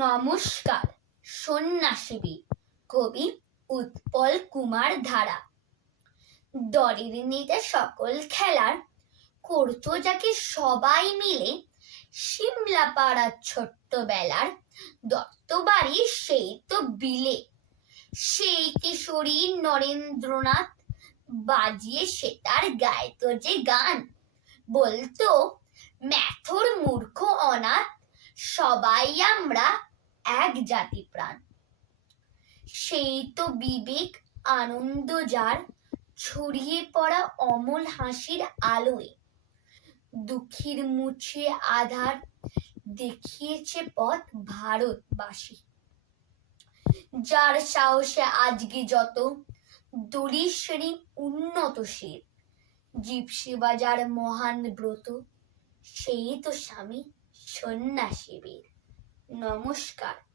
নমস্কার, সন্ন্যাসীবী, কবি উৎপল কুমার ধারা। দরের নিতে সকল খেলার করতো যাকে সবাই মিলে সিমলা পাড়ার ছোট্টবেলার দত্তবাড়ি সেই তো বিলে। সেই কিশোরী নরেন্দ্রনাথ বাজিয়ে সেতার গাইতো যে গান। বলতো, ম্যাথর মূর্খ অনাথ, সবাই আমরা এক জাতি প্রাণ। সেই তো বিবেক আনন্দ যার, ছড়িয়ে পড়া অমল হাসির আলোয়। দুঃখীর মুছে আধার দেখিয়েছে পথ ভারতবাসী। যার সাহসে আজকে যত দড়ি শ্রেণি উন্নত শির জিপসি বাজার মহান ব্রত, সেই তো স্বামী সন্ন্যাসীবীর। নমস্কার।